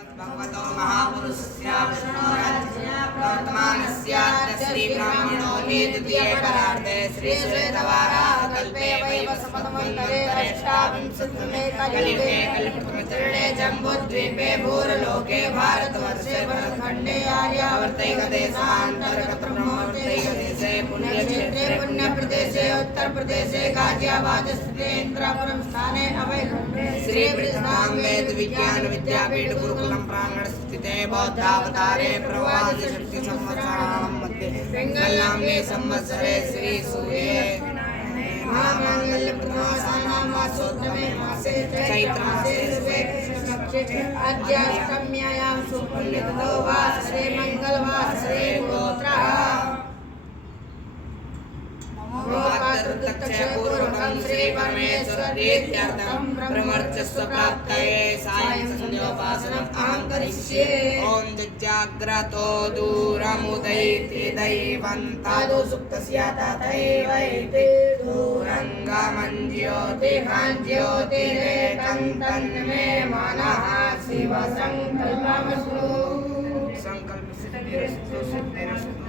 भगवतो महापुरुषस्य विष्णुराज्ञया वर्तमानस्य श्री ब्राह्मणो द्वितीये परार्धे श्री श्वेतवाराह कल्पे वैवस्वतमन्तरे अष्टाविंशतितमे कलियुगे कलिप्रथमचरणे जम्बूद्वीपे भूरलोके भारतवर्षे भरतखण्डे आर्यावर्तैकदेशान्तर्गतब्रह्मवर्तैकदेशे पुण्यक्षेत्रे पुण्यप्रदेशे उत्तरप्रदेशे गाजियाबाद स्थिते इंद्रापुरम स्थाने अवैकुण्ठे श्री बृजधाम वेद विज्ञान विद्यापीठ गुरुकुलम प्रांगण स्थिते बौद्धावतारे प्रवादि शक्ति संवत्सराणां मध्ये पिंगलाम्ने संवत्सरे श्री सूर्ये महामंगल्य प्रथमासानां मासोत्तमे मासे चैत्रमासे अद्याष्टम्यायां सुपुण्यततो वासरे मंगलवासरे गोत्रः पूर्वकं श्री परमेश्वर प्रीत्यर्थं ब्रह्मचर्य प्राप्तये सायं संध्योपासनम् अहं करिष्ये ओम जाग्रतो दूरमुदैति दैवं तदु सुप्तस्य तथैवैति दूरङ्गमञ्ज्योतिः ज्योतिरेकं तन्मे मनः शिव संकल्पमस्तु संकल्पसिद्धिरस्तु सिद्धिरस्तु